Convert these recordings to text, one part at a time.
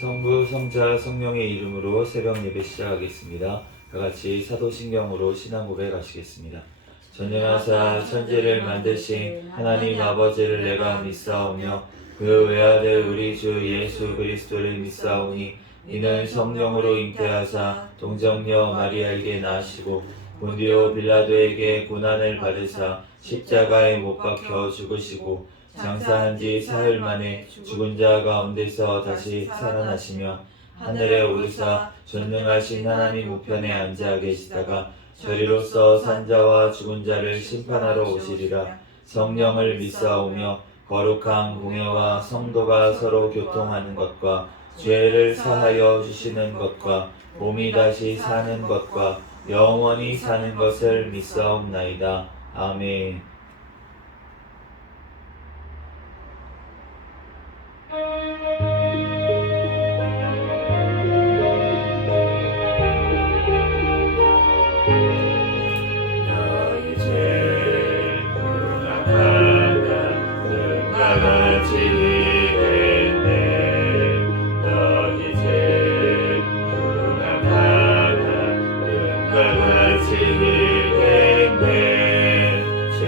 성부, 성자, 성령의 이름으로 새벽 예배 시작하겠습니다. 다같이 사도신경으로 신앙 고백하시겠습니다. 전능하사 천지를 만드신 하나님 아버지를 내가 믿사오며 그 외아들 우리 주 예수 그리스도를 믿사오니 이는 성령으로 잉태하사 동정녀 마리아에게 나시고 본디오 빌라도에게 고난을 받으사 십자가에 못 박혀 죽으시고 장사한 지 사흘 만에 죽은 자 가운데서 다시 살아나시며 하늘에 오르사 전능하신 하나님 우편에 앉아 계시다가 저리로서 산자와 죽은 자를 심판하러 오시리라. 성령을 믿사오며 거룩한 공예와 성도가 서로 교통하는 것과 죄를 사하여 주시는 것과 몸이 다시 사는 것과 영원히 사는 것을 믿사옵나이다. 아멘. 너희 죄 hunak하다 능가 같이 이랬네 너희 죄 hunak하다 능가 같이 이랬네 죄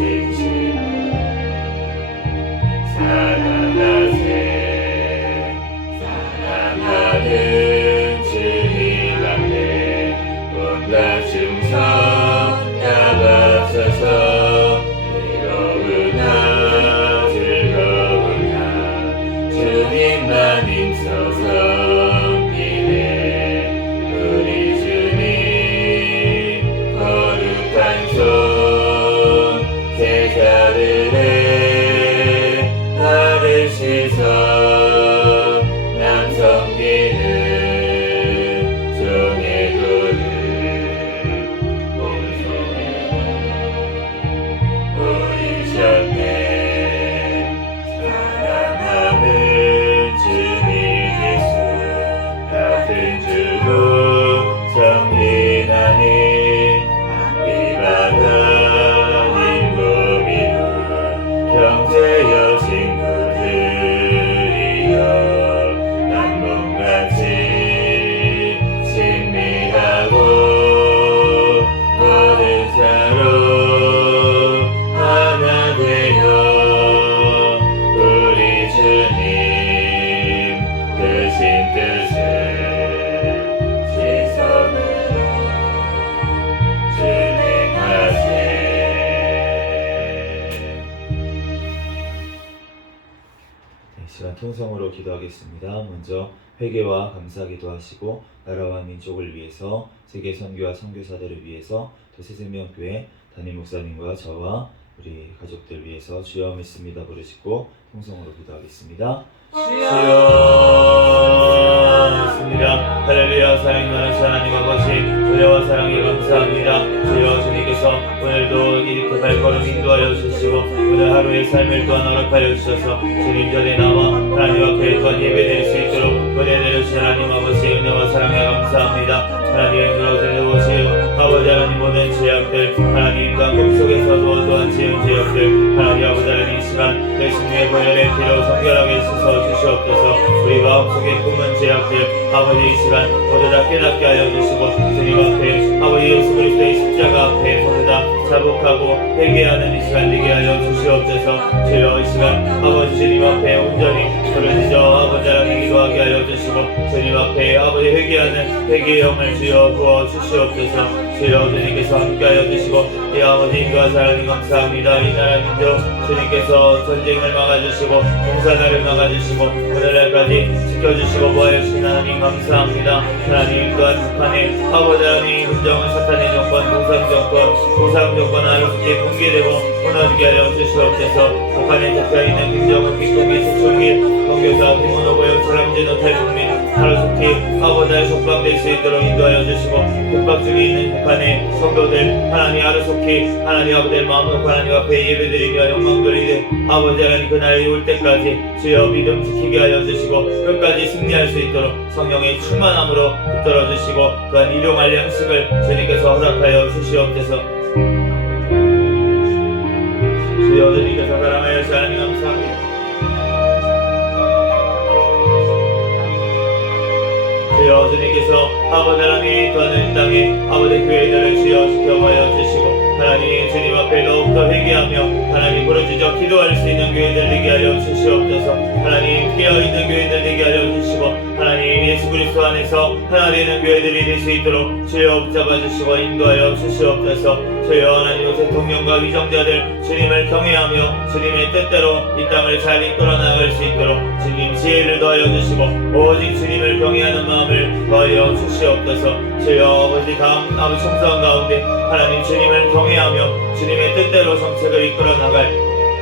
진심으로 사랑하세. 사랑하는 주님 앞에 온갖 충성 다 바쳐서 즐거우나 즐거우나 주님만 힘써서 섬기네. 우리 주님 거룩한 손 제자들의 나를 씻어 남 섬기는 종의 도를 온손으로 보이셨네. 사랑하는 주님 예수 같은 주로 성인하니 함께받아 인복이루 형제여 친구들이여 한 몸같이 신비하고 모든 사로 하나 되어 우리 주님 크신 뜻을 지성으로 준행하세. 네, 시간 통성으로 기도하겠습니다. 먼저 회개와 감사 기도하시고 나라와 민족을 위해서 세계 선교와 선교사들을 위해서 또 새생명교회 담임 목사님과 저와 우리 가족들 위해서 주여 믿습니다 부르시고 통성으로 기도하겠습니다. 주여 믿습니다. 할렐루야. 사랑이 많으신 하나님 아버지 은혜와 사랑에 감사합니다. 주여 주님께서 오늘도 이렇게 발걸음 인도하여 주시고 오늘 하루의 삶을 또한 허락하여 주셔서 주님 전에 나와 하나님 앞에 또한 예배드릴 수 있도록 은혜 내려주신 하나님 아버지 은혜와 사랑에 감사합니다. 하나님 들어주는 오신 아버지 하나님 모든 죄악들 하나님 땅 속에서도 또한 지은 죄악들 하나님 아버지 하나님 이 시간 예수님의 보혈의 피로 성결하게 씻어 주시옵소서. 우리 마음속에 품은 죄악들 아버지 이 시간 모두 다 깨닫게 하여 주시고 주님 앞에 아버지 예수 그리스도의 십자가 앞에 모두 다 자복하고 회개하는 이 시간 되게 하여 주시옵소서. 주여 이 시간 아버지 주님 앞에 온전히 부르짖어 아버지 하나님 기도하게 하여 주시고 주님 앞에 아버지 회개하는 회개의 영을 주여 부어 주시옵소서. 주여 주님께서 함께하여 주시고 이 아버지 인도와 사랑이 감사합니다. 이 나라 민족 주님께서 전쟁을 막아주시고 공사나를 막아주시고 오늘날까지 지켜주시고 보아주신 하나님 감사합니다. 하나님 또한 북한의 아버지 하나님 군정은 사탄의 정권 공상정권 하루속에 붕괴되고 무너지게 하여 주시옵소서. 북한에 잡혀있는 김정은 김동기 최충일 공교사 김문호 사람제노 탈북민 하루속히 아버지의 속박될 수 있도록 인도하여 주시고 북박 중에 있는 북한의 성도들 하나님 하루속히 하나님 아버지의 마음으로 하나님 앞에 예배드리며 영광 돌리되 아버지 하나님 그날이 올 때까지 주여 믿음 지키게 하여 주시고 끝까지 승리할 수 있도록 성령의 충만함으로 붙들어 주시고 또한 일용할 양식을 주님께서 허락하여 주시옵소서. 주여 주님께서 사랑하여 주시 하나님 감사합니다. 주여 주님께서 아버지 하나님 또한 땅에 아버지 교회들을 주여 지켜봐여 주시고 하나님 주님 앞에 더욱더 회개하며 하나님 부르짖어 기도할 수 있는 교회들 되게 하여 주시옵소서. 하나님 깨어있는 교회들 되게 하여 주시고 하나님 예수 그리스도 안에서 하나 되는 교회들이 될 수 있도록 주여 붙잡아 주시고 인도하여 주시옵소서. 주여 하나님 대통령과 위정자들 주님을 경외하며 주님의 뜻대로 이 땅을 잘 이끌어 나갈 수 있도록 주님 지혜를 더하여 주시고 오직 주님을 경외하는 마음을 더하여 주시옵소서. 주여 아버지 다음 아버지 총성 가운데 하나님 주님을 경외하며 주님의 뜻대로 정책을 이끌어 나갈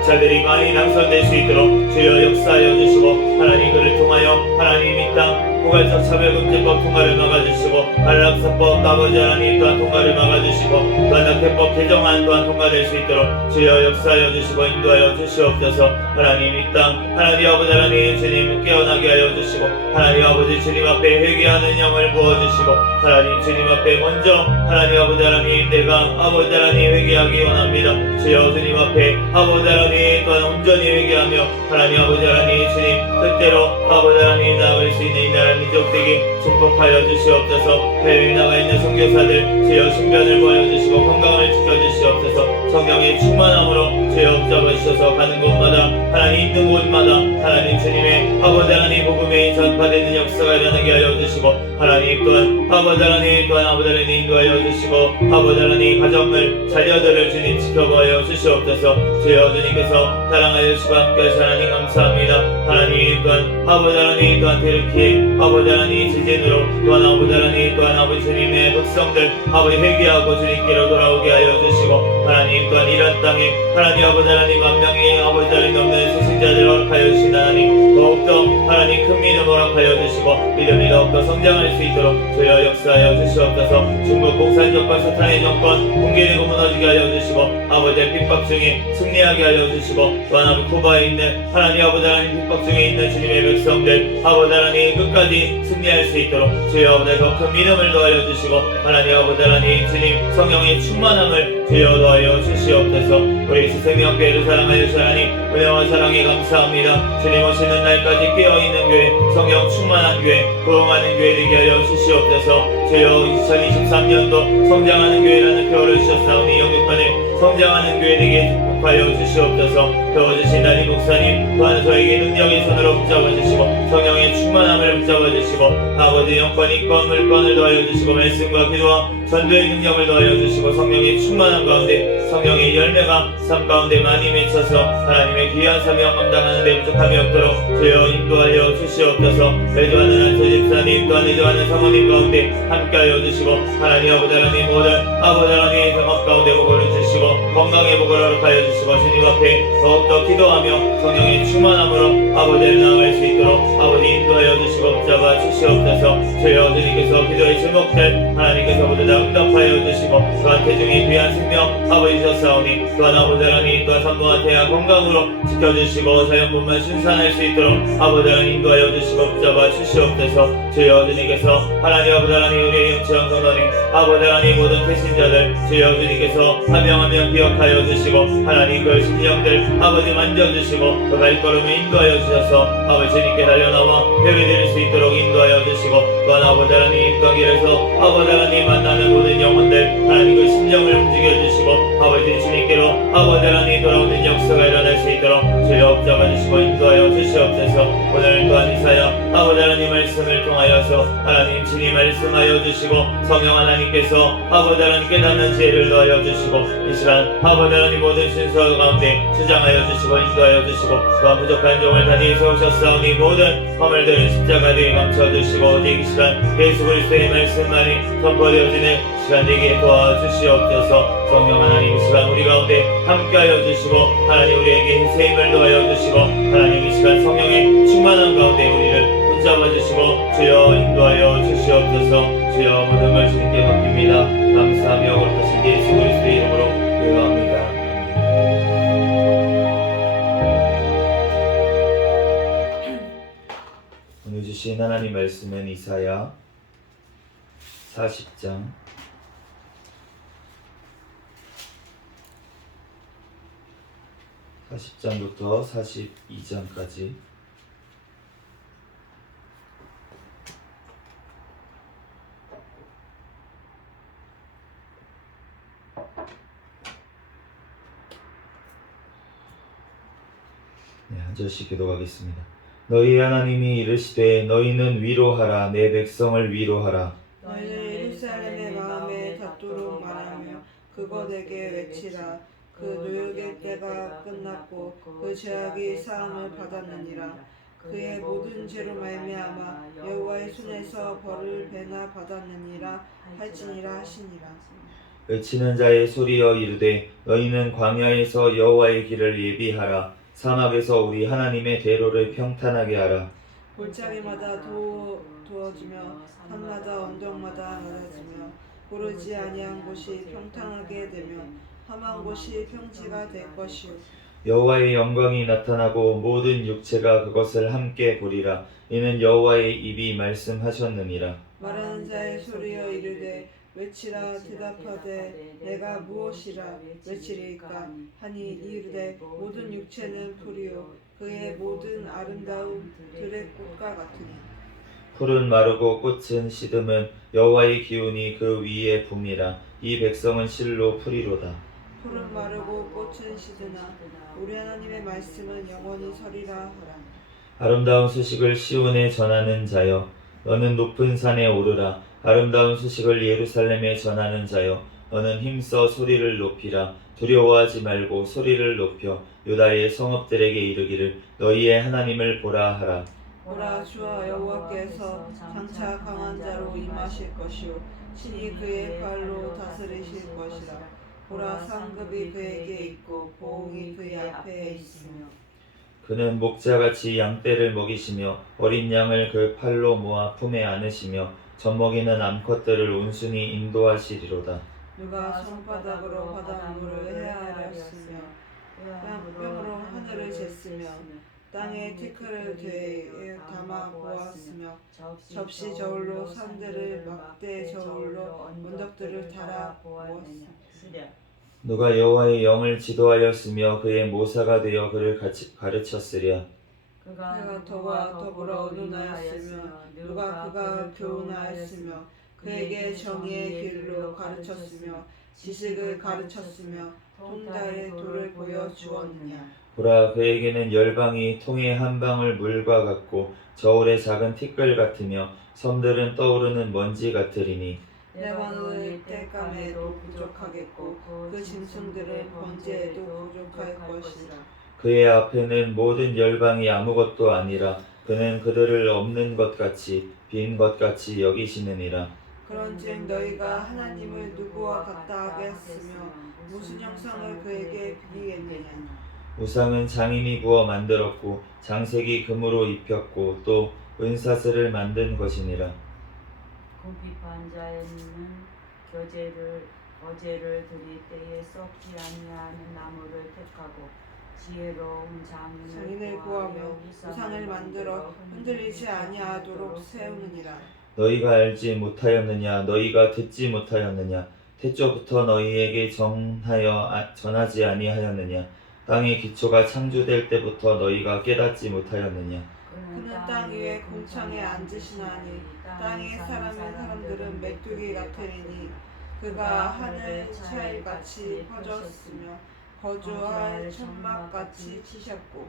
자들이 많이 당선될 수 있도록 주여 역사하여 주시고 하나님 그를 통하여 하나님 이 땅 포괄적 차별금지법 통과를 막아주시고 안락사법 아버지 하나님 또한 통과를 막아주시고 또한 낙태법 개정안 또한 통과될 수 있도록 주여 역사하여 주시고 인도하여 주시옵소서. 하나님 이 땅 하나님 아버지 하나님 주님 깨어나게 하여 주시고 하나님 아버지 주님 앞에 회개하는 영을 부어주시고 하나님 주님 앞에 먼저 하나님 아버지 하나님 내가 아버지 하나님 회개하기 원합니다. 주여 주님 앞에 아버지 하나님 또한 온전히 회개하며 하나님 아버지 하나님 주님 뜻대로 아버지 하나님 나아갈 수 있는 이 나라 민족되게 축복하여 주시옵소서. 해외에 나가 있는 선교사들 주여 신변을 보여주시고 건강을 지켜주시옵소서. 성령의 충만함으로 주여 붙잡아주셔서 가는 곳마다 하나님 있는 곳마다 하나님 주님의 아버지 하나님 복음에 전파되는 역사가 일어나게 하여 주시고 하나님 또한 아버지 하나님 또한 아버지 하나님 인도하여 주시고 아버지 하나님 가정을 자녀들을 주님 지켜보여 주시옵소서. 주여 주님께서 사랑하여 주시고 함께하시 하나님 감사합니다. 하나님 또한 아버지 하나님 또한 대르키에 아버지 하나님 지진으로 또한 아버지 하나님 또한 아버지 주님의 백성들 아버지 회개하고 주님께로 돌아오게 하여 주시고 하나님 또한 이런 땅에 하나님 아버지 하나님 만 명의 아버지 하나님 없는 수신자들 허락하여 주신 하나님 더욱더 하나님 큰 믿음 허락하여 주시고 믿음이 더욱더 성장할 수 있도록 주여 역사하여 주시옵소서. 중국 공산정권 사탄의 정권 붕괴되고 무너지게 하여 주시고 아버지의 핍박 중에 승리하게 하여 주시고 또한 아버지 쿠바에 있는 하나님 아버지 하나님 핍박 중에 있는 주님의 백성들 아버지 하나님 끝까지 승리할 수 있도록 주여 아버지 더 큰 믿음을 더하여 주시고 하나님 아버지 하나님 주님 성령의 충만함을 주여 더하여 주시옵소서. 우리 생명교회를 사랑하여 주신 하나님 은혜와 사랑에 감사합니다. 주님 오시는 날까지 깨어있는 교회 성령 충만한 교회 부흥하는 교회 되게 하여 주시옵소서. 주여 2023년도 성장하는 교회라는 표어를 주셨사오니 영육간에 성장하는 교회 되게 축복하여 주시옵소서. 배워주신 담임 목사님 또한 저에게 능력의 손으로 붙잡아 주시고 성령의 충만함을 붙잡아 주시고 아버지 영권 인권 물권을 더하여 주시고 말씀과 기도와 전도의 능력을 더하여 주시고 성령의 충만함 가운데 성령의 열매가 삶 가운데 많이 맺혀서 하나님의 귀한 사명 감당하는 데 부족함이 없도록 주여 인도하여 주시옵소서. 매주하는 안수 집사님 또한 매주하는 사모님 가운데 함께하여 주시고 하나님 아버지 하나님 모든 아버지 하나님의 병업 가운데 복을 주시고 건강의 복을 허락하여 주시고 주님 앞에 더욱더 기도하며 성령의 충만함으로 아버지를 나아갈 수 있도록 아버지 인도하여 주시고 붙잡아 주시옵소서. 주여 주님께서 기도의 제목들 하나님께서 모두 다 응답하여 주시고 또한 태중의 귀한 생명 아버지 주셨사오니 또한 아버지 하나님 또한 산모와 태아 건강으로 지켜주시고 자연분만 순산할 수 있도록 아버지 하나님 인도하여 주시고 붙잡아 주시옵소서. 주여 주님께서 하나님 아버지 하나님 우리의 영치형 성도님 아버지 하나님 모든 태신자들 주여 주님께서 한 명 한 명 기억하여 주시고 하나님 그 심령들 아버지 만져주시고 그 발걸음을 인도하여 주셔서 아버지 주님께 달려나와 예배드릴 수 있도록 인도하여 주시고 또한 아버지 하나님 입강길에서 아버지 하나님 만나는 모든 영혼들 하나님 그 심령을 움직여 주시고 아버지 주님께로 아버지 하나님 돌아오는 역사가 일어날 수 있도록 주여 붙잡아 주시고 인도하여 주시옵소서. 오늘 또한 이사야 아버지 하나님 말씀을 통하여서 하나님 친히 말씀하여 주시고 성령 하나님께서 아버지 하나님 깨닫는 지혜를 더하여 주시고 이 시간 아버지 하나님 모든 순서 가운데 주장하여 주시고 인도하여 주시고 또한 부족한 종을 단위에 세우셨사오니 모든 허물 들은 십자가 뒤에 감춰주시고 오직 이 시간 예수 그리스도의 말씀만이 선포되어지는 시간 되게 도와주시옵소서. 성령 하나님 이 시간 우리 가운데 함께하여 주시고 하나님 우리에게 희생의 힘을 더하여 주시고 하나님 이 시간 성령의 충만한 가운데 우리를 붙잡아 주시고 주여 인도하여 주시옵소서. 주여 모든 걸 주님께 맡깁니다. 감사하며 거룩하신 예수 그리스도의 이름으로 기도합니다. 오늘 주신 하나님 말씀은 이사야 40장 40장부터 42장까지 한 절씩 기도하겠습니다. 너희 하나님이 이르시되 너희는 위로하라 내 백성을 위로하라. 너희는 예루살렘의 마음에 닿도록 말하며 그것에게 외치라. 그 노역의 때가 끝났고 그 죄악이 사함을 받았느니라. 그의 모든 죄로 말미암아 여호와의 손에서 벌을 배나 받았느니라 할지니라 하시니라. 외치는 자의 소리여 이르되 너희는 광야에서 여호와의 길을 예비하라. 사막에서 우리 하나님의 대로를 평탄하게 하라. 골짜기마다 두어지며 산마다 언덕마다 낮아지며 고르지 아니한 곳이 평탄하게 되며 험한 곳이 평지가 될 것이요. 여호와의 영광이 나타나고 모든 육체가 그것을 함께 보리라. 이는 여호와의 입이 말씀하셨느니라. 말하는 자의 소리여 이르되 외치라 대답하되 내가 무엇이라 외치리까 하니 이르되 모든 육체는 풀이요 그의 모든 아름다움 들의 꽃과 같으니 풀은 마르고 꽃은 시듬은 여호와의 기운이 그 위에 붐이라. 이 백성은 실로 풀이로다. 풀은 마르고 꽃은 시드나 우리 하나님의 말씀은 영원히 서리라 하라. 아름다운 소식을 시온에 전하는 자여, 너는 높은 산에 오르라. 아름다운 소식을 예루살렘에 전하는 자여, 너는 힘써 소리를 높이라. 두려워하지 말고 소리를 높여 유다의 성읍들에게 이르기를 너희의 하나님을 보라 하라. 보라 주와 여호와께서 장차 강한 자로 임하실 것이요 신이 그의 발로 다스리실 것이라. 보라 상급이 그에게 있고 보응이 그의 앞에 있으며 그는 목자같이 양떼를 먹이시며 어린 양을 그 팔로 모아 품에 안으시며 젖먹이는 암컷들을 온순히 인도하시리로다. 누가 손바닥으로 바닷물을 헤아렸으며 뺨으로 하늘을 쟀으며 땅에 티끌을 되에 담아 보았으며 접시 저울로 산들을 막대 저울로 언덕들을 달아 보았으며 누가 여호와의 영을 지도하였으며 그의 모사가 되어 그를 가르쳤으랴. 그가 저와 더불어 의논하였으며 누가 그가 교훈하였으며 그에게 정의의 길로 가르쳤으며 지식을 가르쳤으며 통달의 돌을 보여 주었느냐. 보라, 그에게는 열방이 통의 한 방울 물과 같고 저울의 작은 티끌 같으며 섬들은 떠오르는 먼지 같으리니 레바논의 땔감에도 부족하겠고 그 짐승들은 번제에도 부족할 것이라. 그의 앞에는 모든 열방이 아무것도 아니라 그는 그들을 없는 것 같이 빈 것 같이 여기시느니라. 그런즉 너희가 하나님을 누구와 같다 하겠으며 무슨 형상을 그에게 비기겠느냐. 우상은 장인이 구워 만들었고 장색이 금으로 입혔고 또 은사슬을 만든 것이니라. 궁핍한 자에는 거제를 드릴 때에 썩지 아니하는 나무를 택하고 지혜로운 장인을 구하며 우상을 만들어 흔들리지 아니하도록 세우느니라. 너희가 알지 못하였느냐? 너희가 듣지 못하였느냐? 태초부터 너희에게 전하지 아니하였느냐? 땅의 기초가 창조될 때부터 너희가 깨닫지 못하였느냐? 그는 땅 위에 궁창에 앉으시나니 땅의 사람들은 메뚜기 같으리니 그가 하늘 차일같이 퍼졌으며 거주할 천막같이 치셨고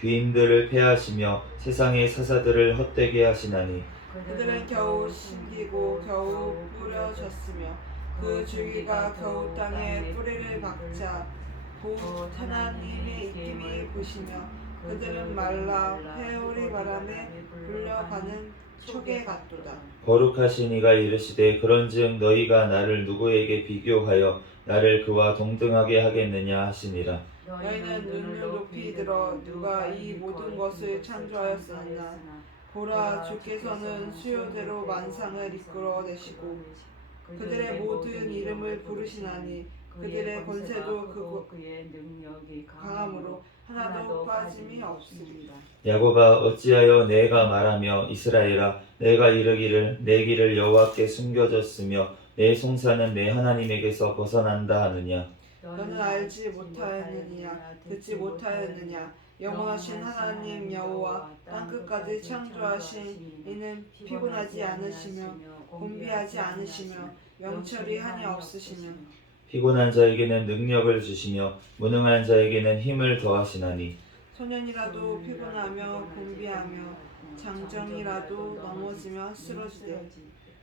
귀인들을 패하시며 세상의 사사들을 헛되게 하시나니 그들은 겨우 심기고 겨우 뿌려졌으며 그 줄기가 겨우 땅에 뿌리를 박자 곧 하나님의 입김이 부시며 그들은 말라 회오리 바람에 불려가는 촉에 같도다. 거룩하신 이가 이르시되 그런즉 너희가 나를 누구에게 비교하여 나를 그와 동등하게 하겠느냐 하시니라. 너희는 눈을 높이 들어 누가 이 모든 것을 창조하였으나 보라 주께서는 수요대로 만상을 이끌어내시고 그들의 모든 이름을 부르시나니 그들의 권세도 그의 능력이 강함으로 하나도 빠짐이 없습니다. 야곱아 어찌하여 내가 말하며 이스라엘아 내가 이르기를 내 길을 여호와께 숨겨졌으며 내 송사는 내 하나님에게서 벗어난다 하느냐. 너는 알지 못하였느냐 듣지 못하였느냐 영원하신 하나님 여호와 땅끝까지 창조하신 이는 피곤하지 않으시며 곤비하지 않으시며 영철이 한이 없으시며 피곤한 자에게는 능력을 주시며 무능한 자에게는 힘을 더하시나니 소년이라도 피곤하며 곤비하며 장정이라도 넘어지며 쓰러지되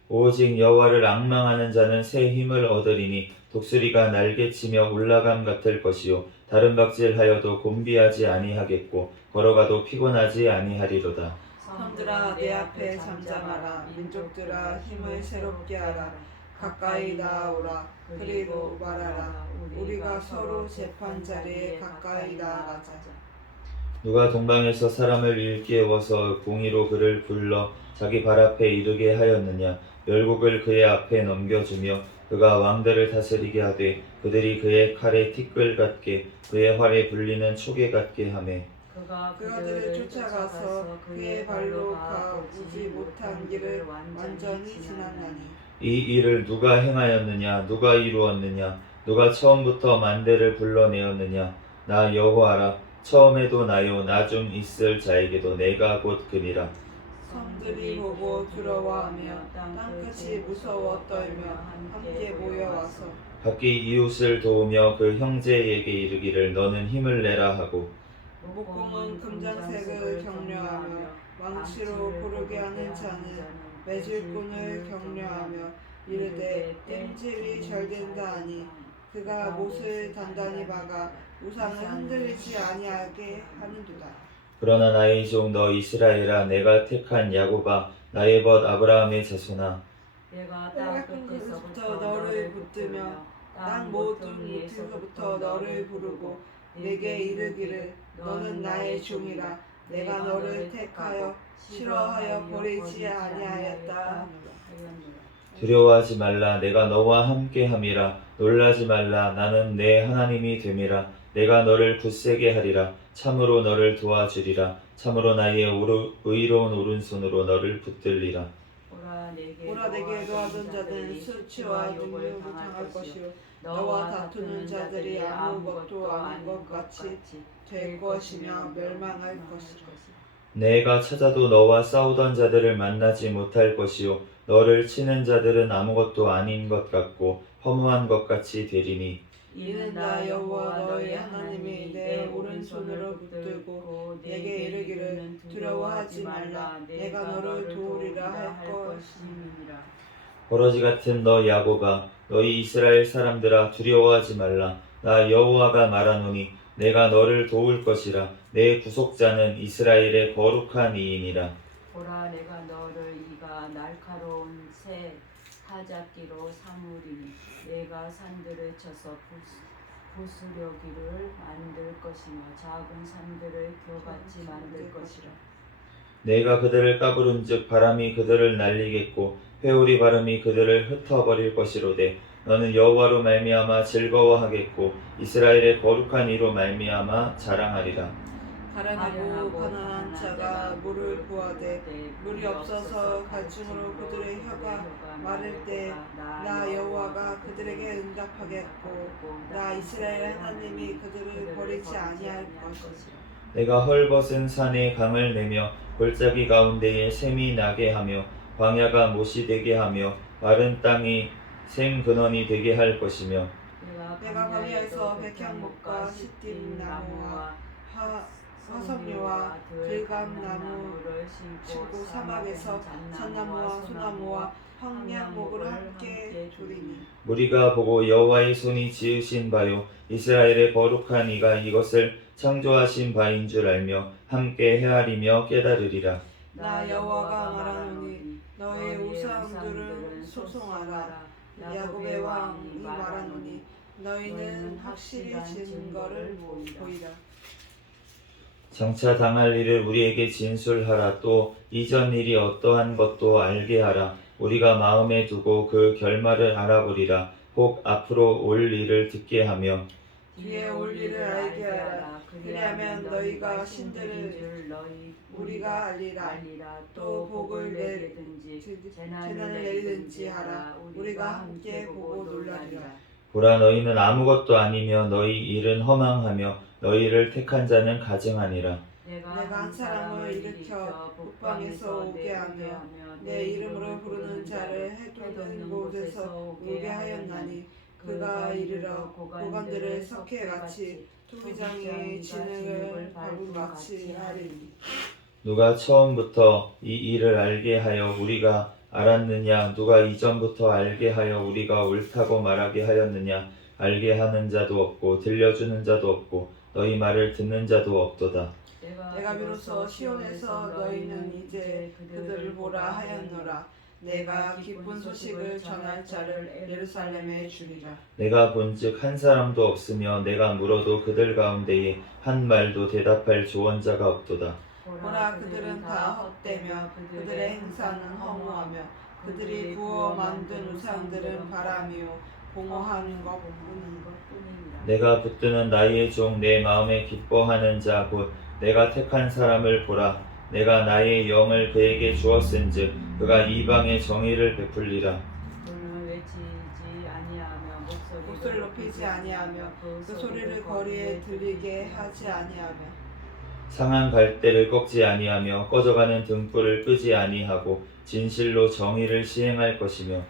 오직 여호와를 앙망하는 자는 새 힘을 얻으리니 독수리가 날개치며 올라감 같을 것이요 다른 박질하여도 곤비하지 아니하겠고 걸어가도 피곤하지 아니하리로다. 섬들아 내 앞에 잠잠하라 민족들아 힘을 새롭게 하라 가까이 나아오라 그리로 말하라 우리가 서로 재판 자리에 가까이 나아가자. 누가 동방에서 사람을 일깨워서 공의로 그를 불러 자기 발 앞에 이르게 하였느냐. 열국을 그의 앞에 넘겨주며 그가 왕들을 다스리게 하되 그들이 그의 칼에 티끌 같게 그의 활에 불리는 촉에 같게 하매 그가 그들을 쫓아가서 그의 발로 가보지 못한 길을 완전히 지나나니 이 일을 누가 행하였느냐? 누가 이루었느냐? 누가 처음부터 만대를 불러내었느냐? 나 여호와라. 처음에도 나요, 나중 있을 자에게도 내가 곧 그니라. 성들이 보고 두려워하며 땅끝이 무서워 떨며 함께 모여와서 각기 이웃을 도우며 그 형제에게 이르기를 너는 힘을 내라 하고 목공은 금장색을 격려하며 왕치로 고르게 하는 자는 매질꾼을 격려하며 이르되 땜질이 잘 된다 하니 그가 못을 단단히 박아 우상을 흔들리지 아니하게 하는도다. 그러나 나의 종 너 이스라엘아, 내가 택한 야곱아, 나의 벗 아브라함의 자손아, 내가 땅 땅 끝에서부터 너를 붙들며 땅 모든 밑에서부터 너를 부르고 내게 이르기를 너는 나의 종이라. 내가 너를 택하여 싫어하여 버리지 아니하였다 하노라. 두려워하지 말라. 내가 너와 함께함이라. 놀라지 말라. 나는 내 하나님이 됨이라. 내가 너를 굳세게 하리라. 참으로 너를 도와주리라. 참으로 나의 의로운 오른손으로 너를 붙들리라. 오라 내게 도하던 자들은 수치와 능력을 당할 것이요 너와 다투는 자들이 아무것도 아닌 것 같이 될 것이며 멸망할 것이라. 내가 찾아도 너와 싸우던 자들을 만나지 못할 것이요 너를 치는 자들은 아무것도 아닌 것 같고 허무한 것 같이 되리니 이는 나 여호와 너의 하나님이 내 오른손으로 붙들고 내게 이르기를 두려워하지 말라. 내가 너를 도우리라 할 것임이니라. 버러지 같은 너 야곱아, 너희 이스라엘 사람들아, 두려워하지 말라. 나 여호와가 말하노니 내가 너를 도울 것이라. 내 구속자는 이스라엘의 거룩한 이이니라. 보라 내가 너를 이가 날카로운 새 타잡기로 삼으리니 내가 산들을 쳐서 부스러기를 만들 것이며 작은 산들을 겨같이 만들 것이라. 내가 그들을 까부른즉 바람이 그들을 날리겠고 회오리 바람이 그들을 흩어버릴 것이로되 너는 여호와로 말미암아 즐거워하겠고 이스라엘의 거룩한 이로 말미암아 자랑하리라. 가련하고 가난한 자가 물을 구하되 물이 없어서 갈증으로 그들의 혀가 마를 때 나 여호와가 그들에게 응답하겠고 나 이스라엘 하나님이 그들을 버리지 아니할 것이라. 내가 헐벗은 산에 강을 내며 골짜기 가운데에 샘이 나게 하며 광야가 못이 되게 하며 마른 땅이 샘 근원이 되게 할 것이며 내가 광야에서 백향목과 시띠 나무와 화석류와 들감나무를 심고 사막에서 잣나무와 소나무와 황량목을 함께 두리니 무리가 보고 여호와의 손이 지으신 바요 이스라엘의 거룩한 이가 이것을 창조하신 바인 줄 알며 함께 헤아리며 깨달으리라. 나 여호와가 말하노니 너의 우상들을 소송하라. 야곱의 왕이 말하노니 너희는 확실히 증거를 보이라. 장차 당할 일을 우리에게 진술하라. 또 이전 일이 어떠한 것도 알게 하라. 우리가 마음에 두고 그 결말을 알아보리라. 혹 앞으로 올 일을 듣게 하며 뒤에 올 일을 알게 하라. 그리하면 너희가 신들을 우리가 알리라. 또 복을 재난을 내리든지 하라. 우리가 함께 보고 놀라리라. 보라 너희는 아무것도 아니며 너희 일은 허망하며 너희를 택한 자는 가증하니라. 내가 한 사람을 일으켜 북방에서 오게 하며 내 이름으로 부르는 자를 해돋은 곳에서 오게 하였나니 그가 이르러 고관들을 석회같이 토기장의 진흙을 밟음같이 하리니 누가 처음부터 이 일을 알게 하여 우리가 알았느냐? 누가 이전부터 알게 하여 우리가 옳다고 말하게 하였느냐? 알게 하는 자도 없고 들려주는 자도 없고 너희 말을 듣는 자도 없도다. 내가 비로소 시온에서 너희는 이제 그들을 보라 하였노라. 내가 기쁜 소식을 전할 자를 예루살렘에 주리라. 내가 본즉 한 사람도 없으며 내가 물어도 그들 가운데에 한 말도 대답할 조언자가 없도다. 보라 그들은 다 헛되며 그들의 행사는 허무하며 그들이 구워 만든 우상들은 바람이요 공허한 것뿐이니라. 내가 붙드는 나의 종 내 마음에 기뻐하는 자 곧 내가 택한 사람을 보라. 내가 나의 영을 그에게 주었은즉 그가 이방의 정의를 베풀리라. 더럽히지 아니하며 그 소리를 거리에 들리게 하지 아니하며 상한 갈대를 꺾지 아니하며 꺼져가는 등불을 끄지 아니하고 진실로 정의를 시행할 것이며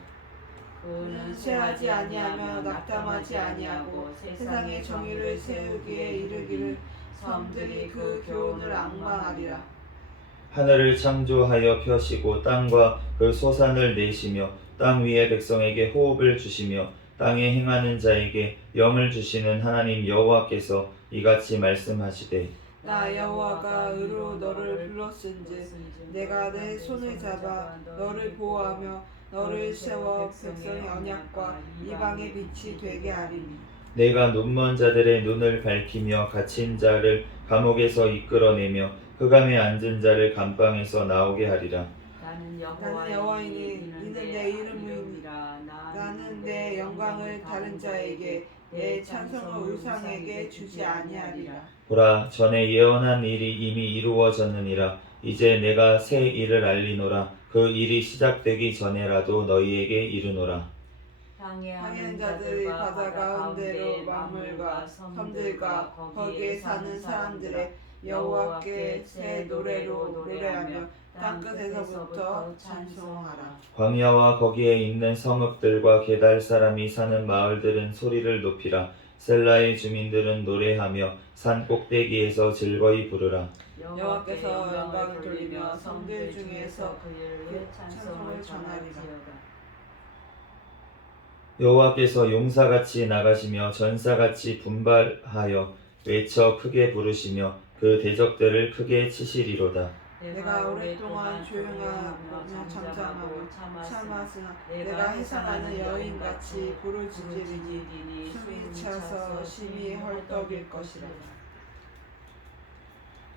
그는 쇠하지 아니하며 낙담하지 아니하고 세상에 정의를 세우기에 이르기를 섬들이 그 교훈을 앙망하리라. 하늘을 창조하여 펴시고 땅과 그 소산을 내시며 땅 위의 백성에게 호흡을 주시며 땅에 행하는 자에게 영을 주시는 하나님 여호와께서 이같이 말씀하시되 나 여호와가 의로 너를 불렀은즉 내가 내 손을 잡아 너를 보호하며 너를 세워 백성의 언약과 이방의 빛이 되게 하리니 내가 눈먼 자들의 눈을 밝히며 갇힌 자를 감옥에서 이끌어내며 흑암에 앉은 자를 감방에서 나오게 하리라. 나는 나는 여호와이니 이는 내 이름이니라. 나는 내 영광을 다른 자에게 내 찬송을 우상에게 주지 아니하리라. 보라, 전에 예언한 일이 이미 이루어졌느니라. 이제 내가 새 일을 알리노라. 그 일이 시작되기 전에라도 너희에게 이르노라. 항해하는 자들이 바다 가운데로 만물과 섬들과 거기에 사는 사람들의 여호와께 새 노래로 노래하며 땅끝에서부터 찬송하라. 광야와 거기에 있는 성읍들과 게달 사람이 사는 마을들은 소리를 높이라. 셀라의 주민들은 노래하며 산 꼭대기에서 즐거이 부르라. 여호와께서 영광을 돌리며 성들 중에서 그의 찬송을 전하리라. 여호와께서 용사같이 나가시며 전사같이 분발하여 외쳐 크게 부르시며 그 대적들을 크게 치시리로다. 내가 오랫동안 조용하며 잠잠하며 참았으나 내가 해산하는 여인같이 부르짖으리니 숨이 차서 심히 헐떡일 것이라.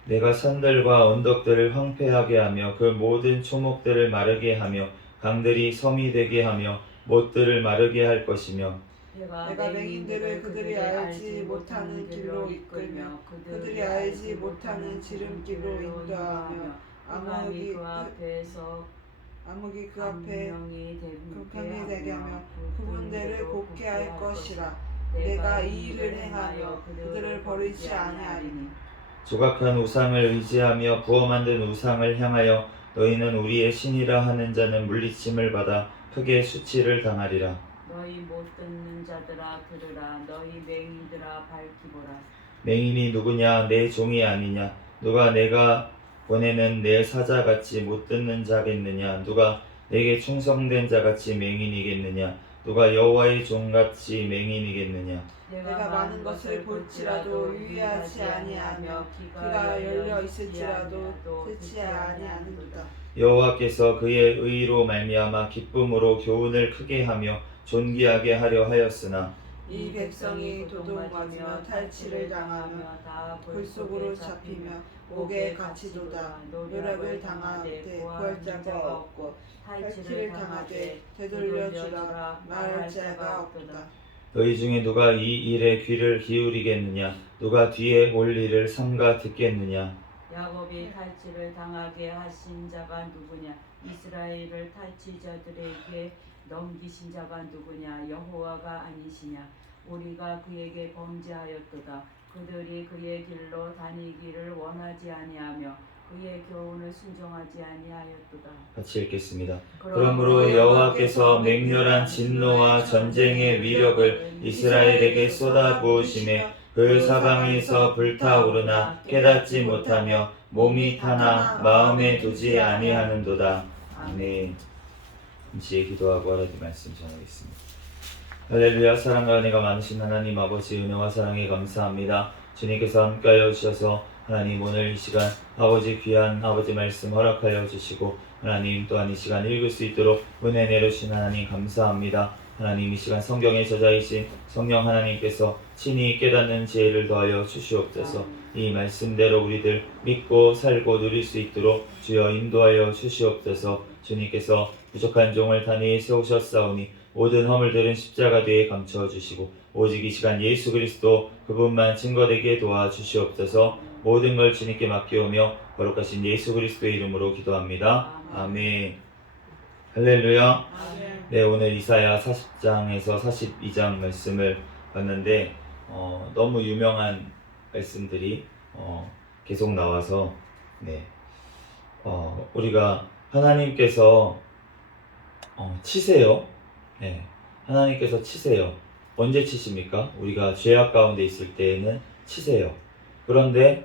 내가 산들과 언덕들을 황폐하게 하며 그 모든 초목들을 마르게 하며 강들이 섬이 되게 하며 못들을 마르게 할 것이며 내가 맹인들을 그들이 알지 못하는 길로 이끌며 그들이 알지 못하는 지름길로 인도하며 암흑이 그 앞에 불편히 되게 하며 그분들을 곱게 할 것이라. 내가 이 일을 행하여 그들을 버리지 아니하리니 조각한 우상을 의지하며 부어 만든 우상을 향하여 너희는 우리의 신이라 하는 자는 물리침을 받아 크게 수치를 당하리라. 너희 못 듣는 자들아 들으라. 너희 맹인들아 밝히 보라. 맹인이 누구냐? 내 종이 아니냐? 누가 내가 보내는 내 사자같이 못 듣는 자겠느냐? 누가 내게 충성된 자같이 맹인이겠느냐? 누가 여호와의 종같이 맹인이겠느냐? 내가 많은 것을 볼지라도 유의하지 아니하며 귀가 열려 있을지라도 듣지 아니하는도다. 여호와께서 그의 의로 말미암아 기쁨으로 교훈을 크게 하며 존귀하게 하려 하였으나 이 백성이 도둑맞으며 탈취를 당하며 다 불속으로 잡히며 옥에 갇히도다. 노력을 당하되 구할 자가 없고 탈취를 당하되 되돌려주라 말할 자가 없도다. 너희 중에 누가 이 일에 귀를 기울이겠느냐? 누가 뒤에 올 일을 삼가 듣겠느냐? 야곱이 탈취를 당하게 하신 자가 누구냐? 이스라엘을 탈취자들에게 넘기신 자가 누구냐? 여호와가 아니시냐? 우리가 그에게 범죄하였도다. 그들이 그의 길로 다니기를 원하지 아니하며 그의 교훈을 순종하지 아니하였도다. 같이 읽겠습니다. 그러므로 여호와께서 맹렬한 진노와 전쟁의 위력을 이스라엘에게 쏟아부으시매 그 사방에서 불타오르나 깨닫지 못하며 몸이 타나 마음에 두지 아니하는도다. 아멘. 잠시 기도하고 하나님 말씀 전하겠습니다. 할렐루야. 사랑과 은혜가 많으신 하나님 아버지 은혜와 사랑에 감사합니다. 주님께서 함께하여 주셔서 하나님 오늘 이 시간 아버지 귀한 아버지 말씀 허락하여 주시고 하나님 또한 이 시간 읽을 수 있도록 은혜 내려주신 하나님 감사합니다. 하나님 이 시간 성경에 저자이신 성령 하나님께서 친히 깨닫는 지혜를 더하여 주시옵소서. 이 말씀대로 우리들 믿고 살고 누릴 수 있도록 주여 인도하여 주시옵소서. 주님께서 부족한 종을 단위에 세우셨사오니 모든 허물들은 십자가 뒤에 감춰 주시고 오직 이 시간 예수 그리스도 그분만 증거되게 도와주시옵소서. 모든 걸 주님께 맡기오며 거룩하신 예수 그리스도의 이름으로 기도합니다. 아멘. 할렐루야. 네, 오늘 이사야 40장에서 42장 말씀을 봤는데 너무 유명한 말씀들이 계속 나와서 우리가 하나님께서 치세요. 하나님께서 치세요. 언제 치십니까? 우리가 죄악 가운데 있을 때에는 치세요. 그런데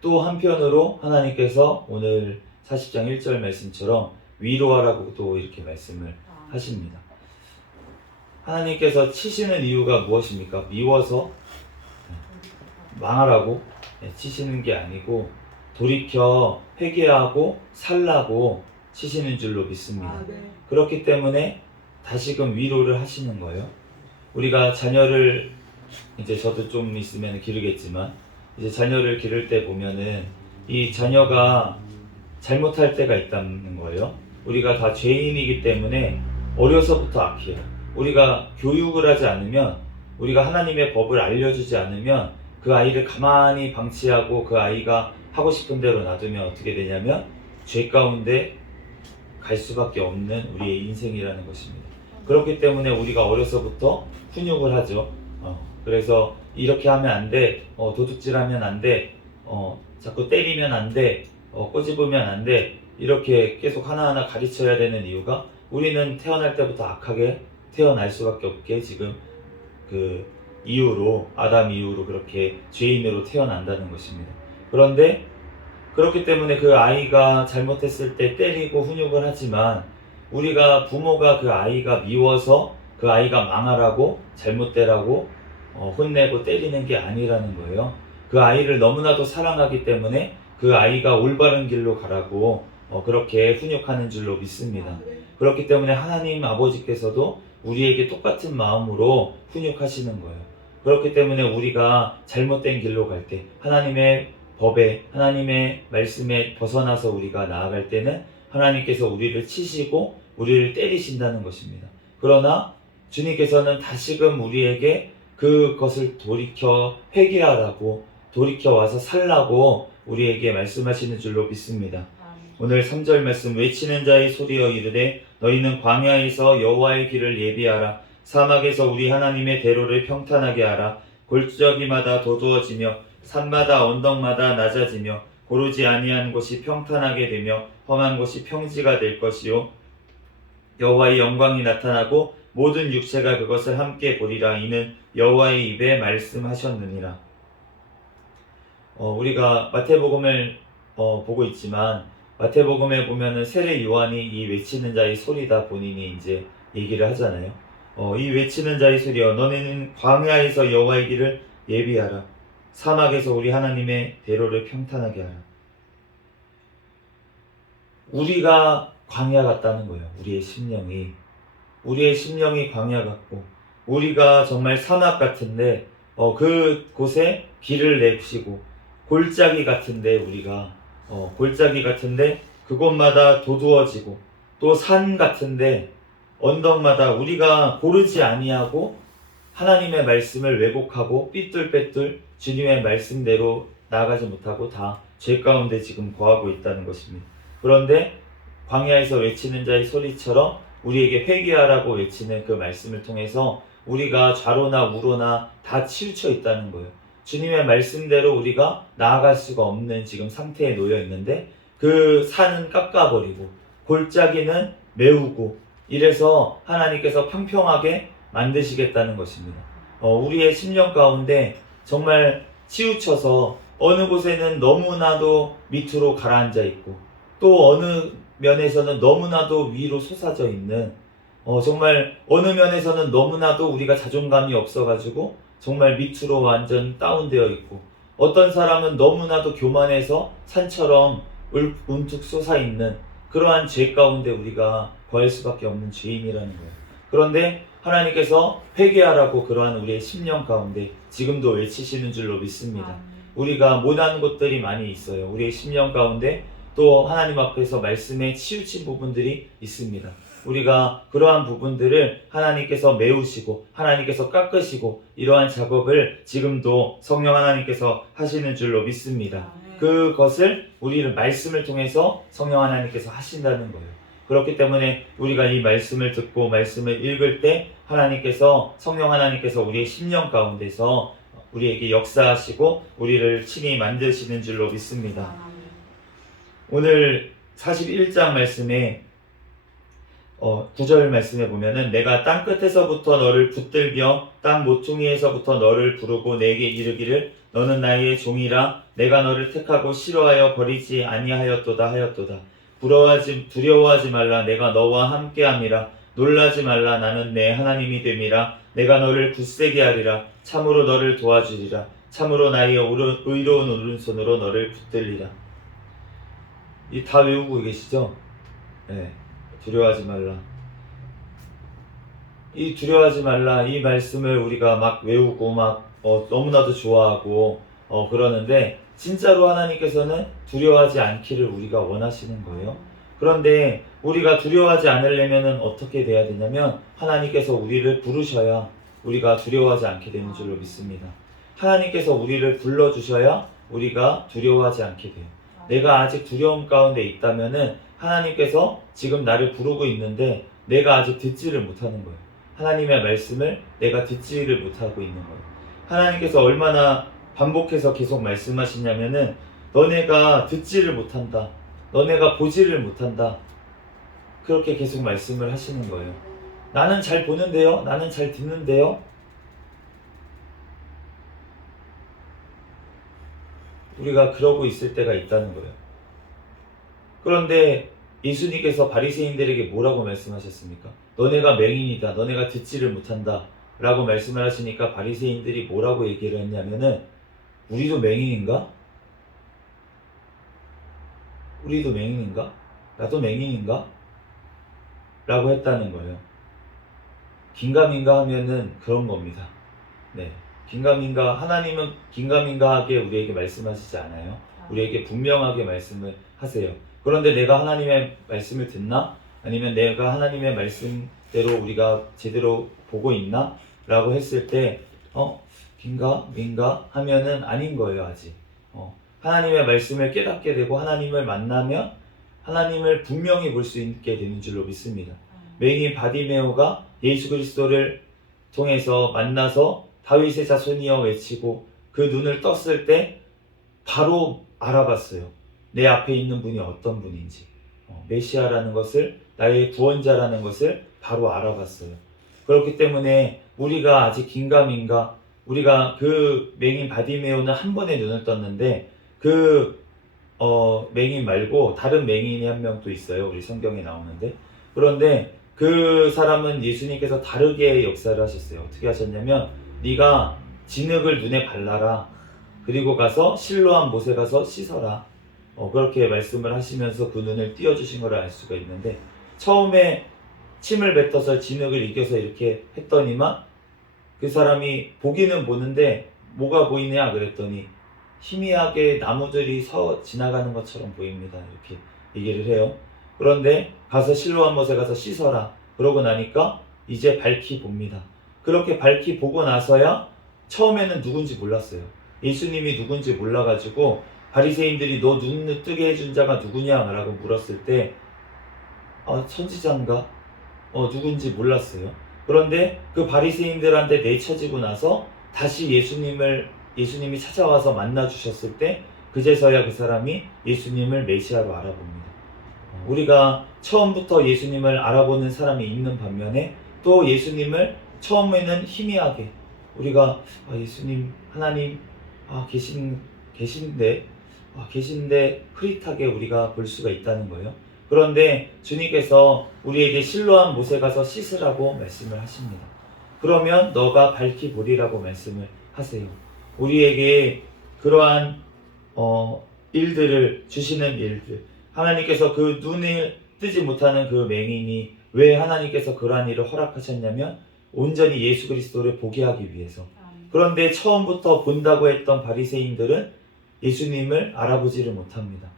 또 한편으로 하나님께서 오늘 40장 1절 말씀처럼 위로하라고 또 이렇게 말씀을 하십니다. 하나님께서 치시는 이유가 무엇입니까? 미워서 망하라고 치시는 게 아니고 돌이켜 회개하고 살라고 치시는 줄로 믿습니다. 그렇기 때문에 다시금 위로를 하시는 거예요. 우리가 자녀를 이제 저도 좀 있으면 기르겠지만 이제 자녀를 기를 때 보면은 이 자녀가 잘못할 때가 있다는 거예요. 우리가 다 죄인이기 때문에 어려서부터 악해요. 우리가 교육을 하지 않으면, 우리가 하나님의 법을 알려주지 않으면 그 아이를 가만히 방치하고 그 아이가 하고 싶은 대로 놔두면 어떻게 되냐면 죄 가운데 갈 수밖에 없는 우리의 인생이라는 것입니다. 그렇기 때문에 우리가 어려서부터 훈육을 하죠. 그래서 이렇게 하면 안 돼, 도둑질하면 안 돼, 자꾸 때리면 안 돼, 꼬집으면 안 돼, 이렇게 계속 하나하나 가르쳐야 되는 이유가 우리는 태어날 때부터 악하게 태어날 수밖에 없게 지금 그 이유로, 아담 이후로 그렇게 죄인으로 태어난다는 것입니다. 그런데 그렇기 때문에 그 아이가 잘못했을 때 때리고 훈육을 하지만 우리가 부모가 그 아이가 미워서 그 아이가 망하라고 잘못되라고 혼내고 때리는 게 아니라는 거예요. 그 아이를 너무나도 사랑하기 때문에 그 아이가 올바른 길로 가라고 그렇게 훈육하는 줄로 믿습니다. 그렇기 때문에 하나님 아버지께서도 우리에게 똑같은 마음으로 훈육하시는 거예요. 그렇기 때문에 우리가 잘못된 길로 갈 때, 하나님의 법에, 하나님의 말씀에 벗어나서 우리가 나아갈 때는 하나님께서 우리를 치시고 우리를 때리신다는 것입니다. 그러나 주님께서는 다시금 우리에게 그것을 돌이켜 회개하라고, 돌이켜 와서 살라고 우리에게 말씀하시는 줄로 믿습니다. 오늘 3절 말씀, 외치는 자의 소리여 이르되 너희는 광야에서 여호와의 길을 예비하라. 사막에서 우리 하나님의 대로를 평탄하게 하라. 골짜기마다 도두어지며 산마다 언덕마다 낮아지며 고르지 아니한 곳이 평탄하게 되며 험한 곳이 평지가 될 것이요 여호와의 영광이 나타나고 모든 육체가 그것을 함께 보리라. 이는 여호와의 입에 말씀하셨느니라. 우리가 마태복음을 보고 있지만 마태복음에 보면은 세례 요한이 이 외치는 자의 소리다 본인이 이제 얘기를 하잖아요. 이 외치는 자의 소리여 너네는 광야에서 여호와의 길을 예비하라. 사막에서 우리 하나님의 대로를 평탄하게 하라. 우리가 광야 같다는 거예요. 우리의 심령이 광야 같고 우리가 정말 사막 같은데 그곳에 길을 내시고 골짜기 같은데 우리가 골짜기 같은데 그곳마다 도두어지고 또 산 같은데 언덕마다 우리가 고르지 아니하고 하나님의 말씀을 왜곡하고 삐뚤빼뚤 주님의 말씀대로 나아가지 못하고 다 죄 가운데 지금 거하고 있다는 것입니다. 그런데 광야에서 외치는 자의 소리처럼 우리에게 회개하라고 외치는 그 말씀을 통해서 우리가 좌로나 우로나 다 치우쳐 있다는 거예요. 주님의 말씀대로 우리가 나아갈 수가 없는 지금 상태에 놓여 있는데 그 산은 깎아버리고 골짜기는 메우고 이래서 하나님께서 평평하게 만드시겠다는 것입니다. 우리의 심령 가운데 정말 치우쳐서 어느 곳에는 너무나도 밑으로 가라앉아 있고 또 어느 면에서는 너무나도 위로 솟아져 있는 정말 어느 면에서는 너무나도 우리가 자존감이 없어가지고 정말 밑으로 완전 다운되어 있고 어떤 사람은 너무나도 교만해서 산처럼 움툭 솟아있는 그러한 죄 가운데 우리가 거할 수밖에 없는 죄인이라는 거예요. 그런데 하나님께서 회개하라고 그러한 우리의 심령 가운데 지금도 외치시는 줄로 믿습니다. 우리가 못하는 것들이 많이 있어요. 우리의 심령 가운데 또 하나님 앞에서 말씀에 치우친 부분들이 있습니다. 우리가 그러한 부분들을 하나님께서 메우시고 하나님께서 깎으시고 이러한 작업을 지금도 성령 하나님께서 하시는 줄로 믿습니다. 그것을 우리는 말씀을 통해서 성령 하나님께서 하신다는 거예요. 그렇기 때문에 우리가 이 말씀을 듣고 말씀을 읽을 때 하나님께서, 성령 하나님께서 우리의 심령 가운데서 우리에게 역사하시고 우리를 친히 만드시는 줄로 믿습니다. 오늘 41장 말씀에 9절 말씀에 보면은 내가 땅 끝에서부터 너를 붙들며 땅 모퉁이에서부터 너를 부르고 내게 이르기를 너는 나의 종이라 내가 너를 택하고 싫어하여 버리지 아니하였도다 하였도다. 두려워하지 말라. 내가 너와 함께함이라. 놀라지 말라. 나는 내 하나님이 됨이라. 내가 너를 굳세게 하리라. 참으로 너를 도와주리라. 참으로 나의 의로운 오른손으로 너를 붙들리라. 이 다 외우고 계시죠? 네. 두려워하지 말라. 이 두려워하지 말라 이 말씀을 우리가 막 외우고 막 너무나도 좋아하고 그러는데 진짜로 하나님께서는 두려워하지 않기를 우리가 원하시는 거예요. 그런데 우리가 두려워하지 않으려면 어떻게 돼야 되냐면 하나님께서 우리를 부르셔야 우리가 두려워하지 않게 되는 줄로 믿습니다. 하나님께서 우리를 불러주셔야 우리가 두려워하지 않게 돼요. 내가 아직 두려움 가운데 있다면은 하나님께서 지금 나를 부르고 있는데 내가 아직 듣지를 못하는 거예요. 하나님의 말씀을 내가 듣지를 못하고 있는 거예요. 하나님께서 얼마나 반복해서 계속 말씀하시냐면은 너네가 듣지를 못한다. 너네가 보지를 못한다. 그렇게 계속 말씀을 하시는 거예요. 나는 잘 보는데요. 나는 잘 듣는데요. 우리가 그러고 있을 때가 있다는 거예요. 그런데 예수님께서 바리새인들에게 뭐라고 말씀하셨습니까? 너네가 맹인이다. 너네가 듣지를 못한다. 라고 말씀을 하시니까 바리새인들이 뭐라고 얘기를 했냐면은 우리도 맹인인가? 우리도 맹인인가? 나도 맹인인가? 라고 했다는 거예요. 긴가민가 하면은 그런 겁니다. 네. 긴가민가, 하나님은 긴가민가하게 우리에게 말씀하시지 않아요. 우리에게 분명하게 말씀을 하세요. 그런데 내가 하나님의 말씀을 듣나? 아니면 내가 하나님의 말씀대로 우리가 제대로 보고 있나? 라고 했을 때 긴가? 민가? 하면은 아닌 거예요. 아직 하나님의 말씀을 깨닫게 되고 하나님을 만나면 하나님을 분명히 볼 수 있게 되는 줄로 믿습니다. 맹인 바디메오가 예수 그리스도를 통해서 만나서 다윗의 자손이여 외치고 그 눈을 떴을 때 바로 알아봤어요. 내 앞에 있는 분이 어떤 분인지, 메시아라는 것을, 나의 구원자라는 것을 바로 알아봤어요. 그렇기 때문에 우리가 아직 긴가민가, 우리가 그 맹인 바디메오는 한 번에 눈을 떴는데 그 맹인 말고 다른 맹인이 한 명 또 있어요. 우리 성경에 나오는데, 그런데 그 사람은 예수님께서 다르게 역사를 하셨어요. 어떻게 하셨냐면 네가 진흙을 눈에 발라라. 그리고 가서 실로암 못에 가서 씻어라. 그렇게 말씀을 하시면서 그 눈을 띄워주신 걸 알 수가 있는데, 처음에 침을 뱉어서 진흙을 이겨서 이렇게 했더니만 그 사람이 보기는 보는데 뭐가 보이냐 그랬더니 희미하게 나무들이 지나가는 것처럼 보입니다. 이렇게 얘기를 해요. 그런데 가서 실로암 못에 가서 씻어라. 그러고 나니까 이제 밝히 봅니다. 그렇게 밝히 보고 나서야 처음에는 누군지 몰랐어요. 예수님이 누군지 몰라가지고 바리새인들이 너 눈을 뜨게 해준 자가 누구냐? 라고 물었을 때 선지자인가? 누군지 몰랐어요. 그런데 그 바리새인들한테 내쳐지고 나서 다시 예수님이 찾아와서 만나주셨을 때 그제서야 그 사람이 예수님을 메시아로 알아봅니다. 우리가 처음부터 예수님을 알아보는 사람이 있는 반면에 또 예수님을 처음에는 희미하게 우리가 예수님, 하나님 계신데 흐릿하게 우리가 볼 수가 있다는 거예요. 그런데 주님께서 우리에게 실로암 못에 가서 씻으라고 말씀을 하십니다. 그러면 너가 밝히 보리라고 말씀을 하세요. 우리에게 그러한 일들을 주시는 일들, 하나님께서 그 눈을 뜨지 못하는 그 맹인이 왜 하나님께서 그러한 일을 허락하셨냐면 온전히 예수 그리스도를 보게 하기 위해서. 그런데 처음부터 본다고 했던 바리새인들은 예수님을 알아보지를 못합니다.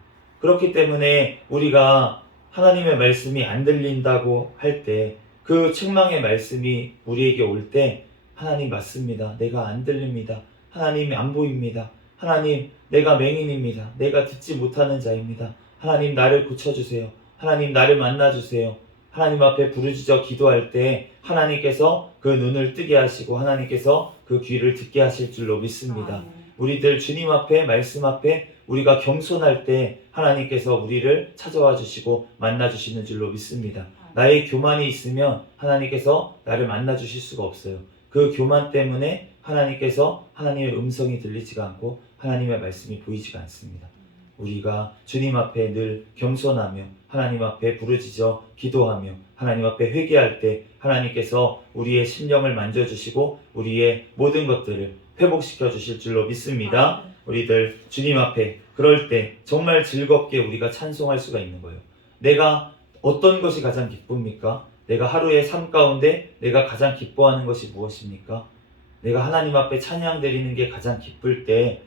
그렇기 때문에 우리가 하나님의 말씀이 안 들린다고 할 때, 그 책망의 말씀이 우리에게 올 때 하나님 맞습니다. 내가 안 들립니다. 하나님이 안 보입니다. 하나님 내가 맹인입니다. 내가 듣지 못하는 자입니다. 하나님 나를 고쳐주세요. 하나님 나를 만나주세요. 하나님 앞에 부르짖어 기도할 때 하나님께서 그 눈을 뜨게 하시고 하나님께서 그 귀를 듣게 하실 줄로 믿습니다. 우리들 주님 앞에 말씀 앞에 우리가 겸손할 때 하나님께서 우리를 찾아와 주시고 만나 주시는 줄로 믿습니다. 나의 교만이 있으면 하나님께서 나를 만나 주실 수가 없어요. 그 교만 때문에 하나님께서 하나님의 음성이 들리지가 않고 하나님의 말씀이 보이지가 않습니다. 우리가 주님 앞에 늘 겸손하며 하나님 앞에 부르짖어 기도하며 하나님 앞에 회개할 때 하나님께서 우리의 심령을 만져주시고 우리의 모든 것들을 회복시켜 주실 줄로 믿습니다. 우리들 주님 앞에 그럴 때 정말 즐겁게 우리가 찬송할 수가 있는 거예요. 내가 어떤 것이 가장 기쁩니까? 내가 하루의 삶 가운데 내가 가장 기뻐하는 것이 무엇입니까? 내가 하나님 앞에 찬양 드리는 게 가장 기쁠 때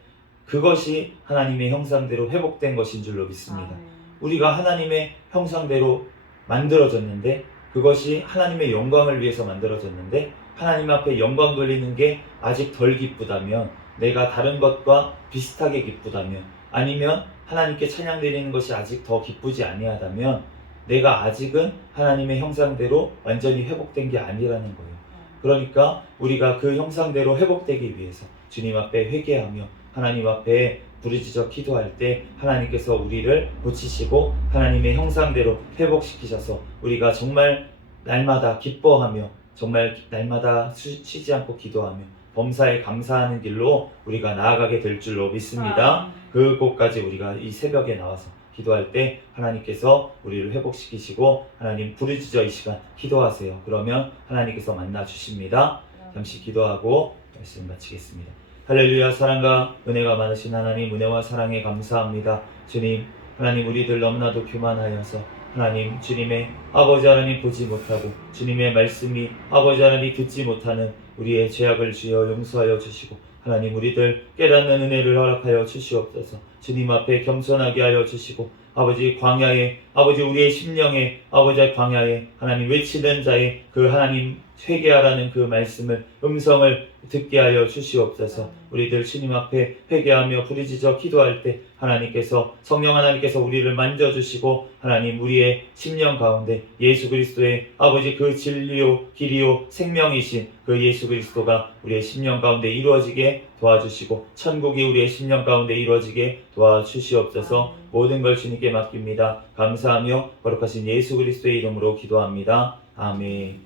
그것이 하나님의 형상대로 회복된 것인 줄로 믿습니다. 우리가 하나님의 형상대로 만들어졌는데 그것이 하나님의 영광을 위해서 만들어졌는데 하나님 앞에 영광 돌리는 게 아직 덜 기쁘다면 내가 다른 것과 비슷하게 기쁘다면 아니면 하나님께 찬양 드리는 것이 아직 더 기쁘지 아니하다면 내가 아직은 하나님의 형상대로 완전히 회복된 게 아니라는 거예요. 그러니까 우리가 그 형상대로 회복되기 위해서 주님 앞에 회개하며 하나님 앞에 부르짖어 기도할 때 하나님께서 우리를 고치시고 하나님의 형상대로 회복시키셔서 우리가 정말 날마다 기뻐하며 정말 날마다 쉬지 않고 기도하며 범사에 감사하는 길로 우리가 나아가게 될 줄로 믿습니다. 그곳까지 우리가 이 새벽에 나와서 기도할 때 하나님께서 우리를 회복시키시고 하나님 부르짖어 이 시간 기도하세요. 그러면 하나님께서 만나 주십니다. 잠시 기도하고 말씀 마치겠습니다. 할렐루야. 사랑과 은혜가 많으신 하나님, 은혜와 사랑에 감사합니다. 주님, 하나님 우리들 너무나도 교만하여서 하나님 주님의 아버지 하나님 보지 못하고 주님의 말씀이 아버지 하나님 듣지 못하는 우리의 죄악을 주여 용서하여 주시고 하나님 우리들 깨닫는 은혜를 허락하여 주시옵소서. 주님 앞에 겸손하게 하여 주시고 아버지 광야에 아버지 우리의 심령에 아버지 광야에 하나님 외치는 자의 그 하나님 회개하라는 그 말씀을 음성을 듣게 하여 주시옵소서. 우리들 주님 앞에 회개하며 부르짖어 기도할 때 하나님께서 성령 하나님께서 우리를 만져주시고 하나님 우리의 심령 가운데 예수 그리스도의 아버지 그 진리요 길이요 생명이신 그 예수 그리스도가 우리의 심령 가운데 이루어지게 도와주시고 천국이 우리의 심령 가운데 이루어지게 도와주시옵소서. 모든 걸 주님께 맡깁니다. 감사하며 거룩하신 예수 그리스도의 이름으로 기도합니다. 아멘.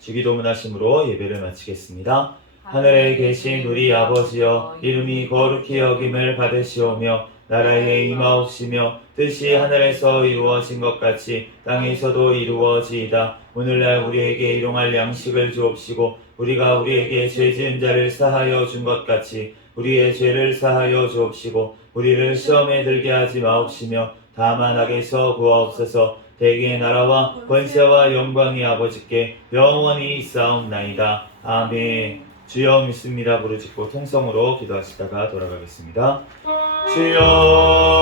주기도문 하심으로 예배를 마치겠습니다. 하늘에 계신 우리 아버지여, 이름이 거룩히 여김을 받으시오며 나라에 임하옵시며 뜻이 하늘에서 이루어진 것 같이 땅에서도 이루어지이다. 오늘날 우리에게 일용할 양식을 주옵시고 우리가 우리에게 죄 지은 자를 사하여 준 것 같이 우리의 죄를 사하여 주옵시고 우리를 시험에 들게 하지 마옵시며 다만 악에서 구하옵소서. 대개의 나라와 권세와 영광이 아버지께 영원히 있사옵나이다. 아멘. 주여 믿습니다. 부르짖고 통성으로 기도하시다가 돌아가겠습니다. 주여